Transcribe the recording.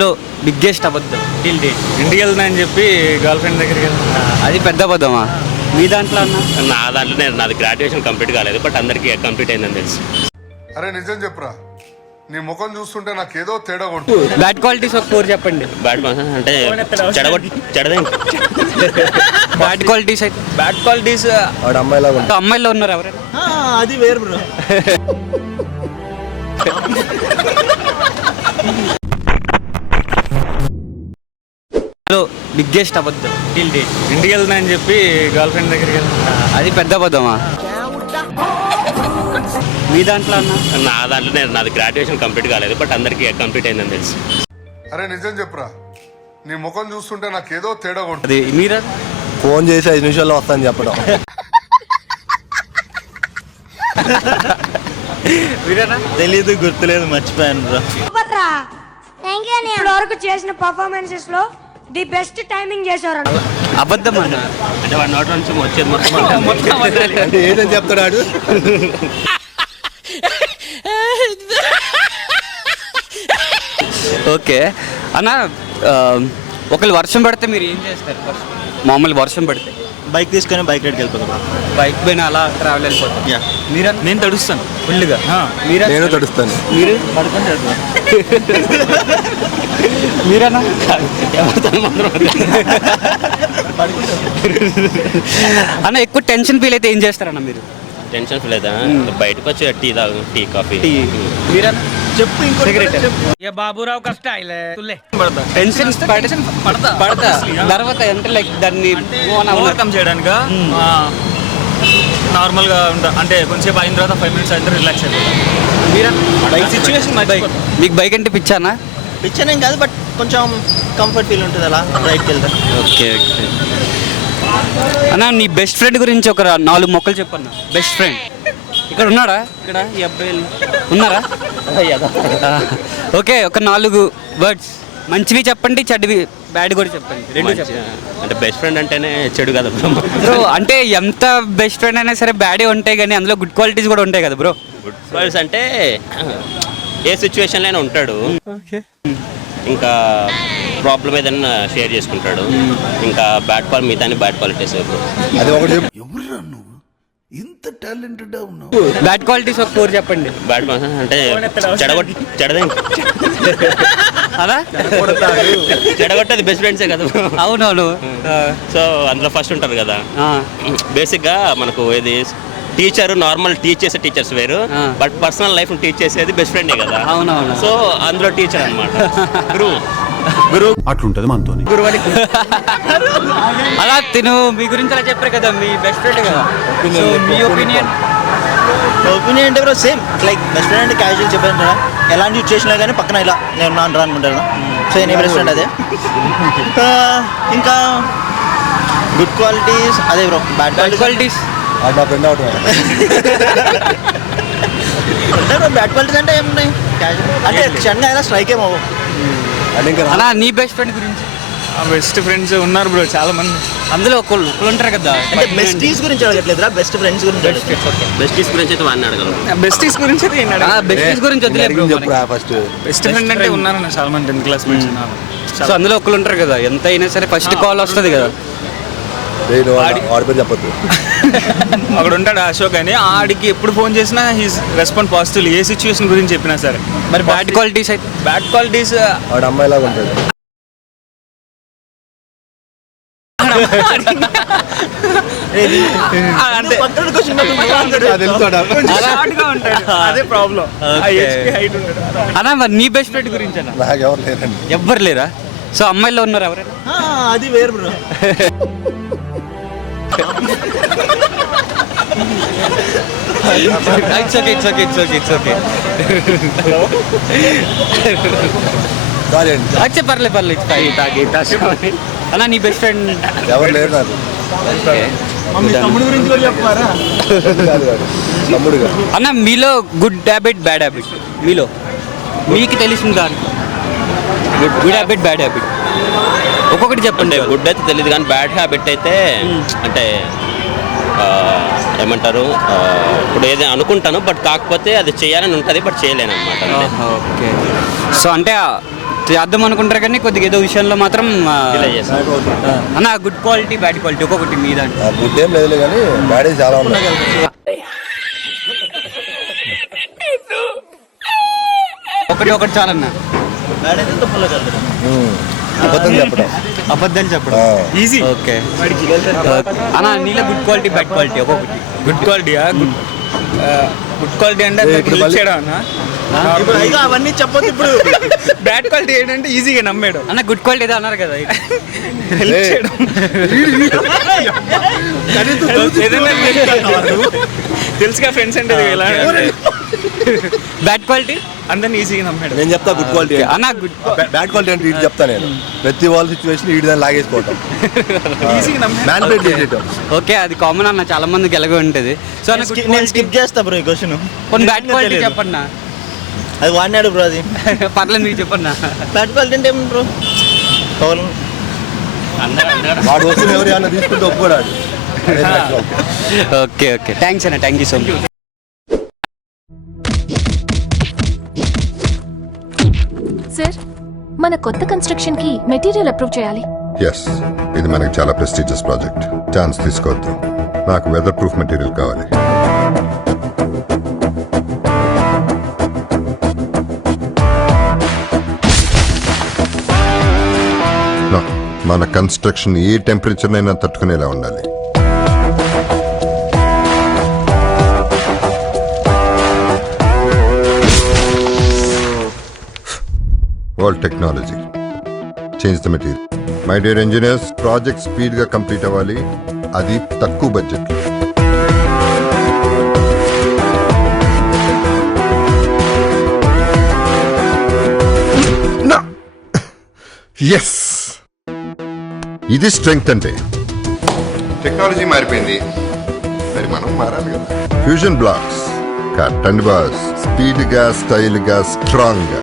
లో బిగ్గెస్ట్ అబద్ధం till date. ఇంటికి వెళ్తున్నా అని చెప్పి గర్ల్ ఫ్రెండ్ దగ్గరికి వెళ్తున్నా. అది పెద్ద అబద్ధమా? మీ దాంట్లో అన్న? నా దాంట్లో నాది గ్రాడ్యుయేషన్ కంప్లీట్ కాలేదు, బట్ అందరికీ కంప్లీట్ అయిందని తెలుసు. అరే నిజం చెప్పురా, నీ ముఖం చూస్తుంటే నాకేదో తేడా కొడుతుంది. బ్యాడ్ క్వాలిటీస్ ఒక 4 చెప్పండి. బ్యాడ్ అంటే చెడదే. బ్యాడ్ క్వాలిటీస్ అయితే బ్యాడ్ క్వాలిటీస్ అమ్మాయిలో ఉన్నారు ఎవరైనా? అది వేరు బ్రో. బిగ్గెస్ట్ అబద్ధం టిల్ డేట్. ఇంటికి వెళ్తున్నా అని చెప్పి గర్ల్ ఫ్రెండ్ దగ్గరికి వెళ్తున్నా. అది పెద్ద అబద్ధమా? మీ దాంట్లో అన్న? నా దాంట్లో నాది గ్రాడ్యుయేషన్ కంప్లీట్ కాలేదు, బట్ అందరికీ కంప్లీట్ అయిందని తెలుసు. అరే నిజం చెప్పురా, నీ ముఖం చూస్తుంటే నాకేదో తేడా కొడుతుంది. అది మీరా? ఫోన్ చేసి 5 నిమిషాల్లో వస్తాను చెప్పడం. మీరేనా? తెలీదు, గుర్తులేదు, మర్చిపోయాను బ్రో. ఇప్పటి వరకు చేసిన పర్ఫార్మెన్సెస్ లో ది బెస్ట్ టైమింగ్ చేశారు. అబద్ధం అన్న అంటే వాడి నోట్ నుంచి వచ్చేది మొత్తం అంటే ఏదని చెప్తాడు. ఓకే అన్న, ఒకళ్ళు వర్షం పడితే మీరు ఏం చేస్తారు? మామూలు వర్షం పడితే బైక్ తీసుకొని బైక్ రైడ్కి వెళ్ళిపోతాం. బైక్ పైన అలా ట్రావెల్ వెళ్ళిపోతాం. మీరా? నేను తడుస్తాను ఫుల్గా. మీరా? నేను తడుస్తాను. మీరు మీరేనా? అన్న ఎక్కువ టెన్షన్ ఫీల్ అయితే ఏం చేస్తారన్న మీరు? టెన్షన్ ఫీల్ అవుతా బయటకు వచ్చి టీ తాగు, టీ కాఫీ. మీరేనా? చెప్పు సిగరెట్. బాబురావు కష్టాయిలే టెన్షన్ పడతా తర్వాత అంటే లైక్ దాన్ని ఓవర్కమ్ చేయడానికి నార్మల్ గా ఉంటా. అంటే కొంచెంసేపు అయిన తర్వాత 5 మినిట్స్ అయితే రిలాక్స్ అయిపోతాం. సిచ్యువేషన్ మీకు బైక్ అంటే పిచ్చానా? పిచ్చనేం కాదు, బట్ కొంచెం కంఫర్ట్ ఫీల్ ఉంటుంది అలా రైడ్కి వెళ్తే. ఓకే ఓకే అన్న, నీ బెస్ట్ ఫ్రెండ్ గురించి ఒక 4 మొక్కలు చెప్పన్నా. బెస్ట్ ఫ్రెండ్ ఇక్కడ ఉన్నాడా? ఇక్కడ ఈ అబ్బాయిలు ఉన్నారా? ఓకే, ఒక 4 వర్డ్స్ మంచివి చెప్పండి, చెడ్డవి బ్యాడ్ కూడా చెప్పండి. రెండు చెప్పండి. అంటే బెస్ట్ ఫ్రెండ్ అంటేనే చెడు కదా బ్రో. అంటే ఎంత బెస్ట్ ఫ్రెండ్ అయినా సరే బ్యాడే ఉంటాయి, కానీ అందులో గుడ్ క్వాలిటీస్ కూడా ఉంటాయి కదా బ్రో. గుడ్ ఫ్రెండ్స్ అంటే ఏ సిచ్యువేషన్లో అయినా ఉంటాడు, ఇంకా ప్రాబ్లం ఏదైనా షేర్ చేసుకుంటాడు, ఇంకా మిగతా బ్యాడ్ క్వాలిటీస్. అది ఒకటి ఎవరురా నువ్వు ఇంత టాలెంటెడ్ ఉన్నావు? బ్యాడ్ క్వాలిటీస్ ఒక 4 చెప్పండి. బ్యాడ్ అంటే చెడదే. అలా చెడగొట్టేది బెస్ట్ ఫ్రెండ్సే కదా. అవునవును. సో అందులో ఫస్ట్ ఉంటారు కదా. బేసిక్గా మనకు ఏది టీచర్ నార్మల్ టీచ్ చేసే టీచర్స్ వేరు, బట్ పర్సనల్ లైఫ్ టీచ్ చేసేది బెస్ట్ ఫ్రెండే కదా. అవునవును. సో అందులో టీచర్ అనమాట. గురు అట్లుంటది మనతోని. అలా తిను మీ గురించి అలా చెప్పారు కదా, మీ బెస్ట్ ఫ్రెండ్ కదా. సో మీ ఒపీనియన్ అంటే bro same like best friend అంటే క్యాజువల్ చెప్పాను కదా, ఎలాంటి సిచ్యువేషన్లో కానీ పక్కన ఇలా నేను నాన్ రా అనుకుంటాను. సో నీ బెస్ట్ ఫ్రెండ్ అదే. ఇంకా గుడ్ క్వాలిటీస్ అదే బ్రో. బ్యాడ్ క్వాలిటీస్ నా ఫ్రెండ్ అవుట్ అంటే బ్రో బ్యాడ్ క్వాలిటీస్ అంటే ఏమున్నాయి? క్యాజువల్ అంటే క్షణంగా అయినా స్ట్రైక్ ఏమో. అంటే ఇంకా అలా నీ బెస్ట్ ఫ్రెండ్ గురించి? బెస్ట్ ఫ్రెండ్స్ ఉన్నారు బ్రో చాలా మంది. అందులో ఒకళ్ళు ఉంటారు కదా. అంటే బెస్టీస్ గురించి అడగట్లేదురా, బెస్ట్ ఫ్రెండ్స్ గురించి. బెస్టీస్ గురించి అయితే వాడిని అడగలం. బెస్టీస్ గురించి అయితే బెస్ట్ గురించి వదిలే bro మనకి. చెప్పురా ఫస్ట్. బెస్ట్ ఫ్రెండ్ అంటే ఉన్నారు చాలా మంది 10th క్లాస్ ఫ్రెండ్స్. సో అందులో ఒకళ్ళు ఉంటారు కదా, ఎంత అయినా సరే ఫస్ట్ కాల్ వస్తుంది కదా. వాడి పేరు చెప్పొద్దు. అక్కడ ఉంటాడు అశోక్ అని, ఆడికి ఎప్పుడు ఫోన్ చేసినా హీస్ రెస్పాండ్ పాజిటివ్, ఏ సిచ్యువేషన్ గురించి చెప్పినా సరే. మరి బ్యాడ్ క్వాలిటీస్ అయితే? బ్యాడ్ క్వాలిటీస్ వాడు అమ్మాయిలాగా ఉంటాడు. అంటే అదే ప్రాబ్లం. అన్నా మరి నీ బెస్ట్ ఫ్రెండ్ గురించి అన్న? నాకు ఎవరు లేరండి. ఎవ్వరు లేరా? సో అమ్మాయిలో ఉన్నారు ఎవరైనా? అది వేరు బ్రో. It's okay. అచ్చే పర్లేదు. అన్నా నీ బెస్ట్ ఫ్రెండ్ ఎవరు లేరు నాకు. తమ్ముడు గురించి కూడా చెప్పారా? తమ్ముడుగా. అన్న మీలో గుడ్ హ్యాబిట్ బ్యాడ్ హ్యాబిట్ మీలో మీకు తెలిసిన దాని గుడ్ హ్యాబిట్ బ్యాడ్ హ్యాబిట్ ఒక్కొక్కటి చెప్పండి. గుడ్ అయితే తెలియదు కానీ బ్యాడ్ హ్యాబిట్ అయితే అంటే ఏమంటారు, ఇప్పుడు ఏదో అనుకుంటాను బట్ కాకపోతే అది చేయాలని ఉంటుంది బట్ చేయలేను అనమాట. ఓకే. సో అంటే చేద్దాం అనుకుంటారు కానీ కొద్దిగా ఏదో విషయంలో మాత్రం Delay చేస్తారు. అన్న గుడ్ క్వాలిటీ బ్యాడ్ క్వాలిటీ ఒక్కొక్కటి మీద గుడ్ ఏం లేదు కానీ బ్యాడ్ చాలా ఉన్నాయి. ఒకటి చాలన్నా. బ్యాడ్ అయితే తప్పులో చదువుతాం. అబద్ధం చెప్పడం. అబద్ధాలు చెప్పడం ఆ. ఈజీ ఓకే అన్న నీళ్ళ గుడ్ క్వాలిటీ బ్యాడ్ క్వాలిటీ ఒక్కొక్కటి. గుడ్ క్వాలిటీయా గుడ్ క్వాలిటీ అంటే ఇప్పుడు help చేయడం అన్న ఇప్పుడు ఇక అవన్నీ చెప్పొద్దు ఇప్పుడు. బ్యాడ్ క్వాలిటీ ఏంటంటే ఈజీగా నమ్మేయడం అన్న గుడ్ క్వాలిటీ ఏదో అన్నారు కదా. హెల్ప్ చేయడం ఏదైనా తెలుసుగా ఫ్రెండ్స్ అంటే ఎలా బ్యాడ్ క్వాలిటీ అందరిని ఈజీగా నమ్మేయడం. నేను చెప్తా గుడ్ క్వాలిటీ అన్న గుడ్ బ్యాడ్ క్వాలిటీ అంటే ఇటు చెప్తా నేను. ప్రతి వాళ్ళ సిచ్యువేషన్ ఇటు దాన్ని లాగేసుకోవటం, ఈజీగా నమ్మేయడం. మ్యాన్పులేట్ చేయటం. ఓకే అది కామన్ అన్న చాలా మందికి ఎలాగో ఉంటుంది. సో అన్న గుడ్ నేను స్కిప్ చేస్తా బ్రో ఈ క్వశ్చన్. కొన్ని బ్యాడ్ క్వాలిటీ చెప్పన్నా. అది వాడినాడు బ్రో. అది పర్లేదు మీరు చెప్పన్నా. బ్యాడ్ క్వాలిటీ అంటే ఏం బ్రో? పవన్ వాడు వస్తున్న ఎవరు అన్న తీసుకుంటే ఒప్పుకోడాడు. ఓకే ఓకే థ్యాంక్స్ అన్న, thank you so much. Sir, మన కొత్త కన్స్ట్రక్షన్ కి మెటీరియల్ అప్రూవ్ చేయాలి. ఎస్, ఇది మనకి చాలా ప్రెస్టీజియస్ ప్రాజెక్ట్. ఛాన్స్ తీసుకోవద్దు. నాకు వెదర్ ప్రూఫ్ మెటీరియల్ కావాలి. No, మన కన్స్ట్రక్షన్ ఏ టెంపరేచర్ అయినా తట్టుకునేలా ఉండాలి. World technology, change the material. My dear engineers, project speed గా కంప్లీట్ అవ్వాలి, అది తక్కువ బడ్జెట్. ఎస్, ఇది స్ట్రెంగ్త్ అంటే. టెక్నాలజీ మారిపోయింది, మరి మనం మారాలి కదా. Fusion blocks, cut and boss, speed గా, స్టైల్ గా, స్ట్రాంగ్ గా.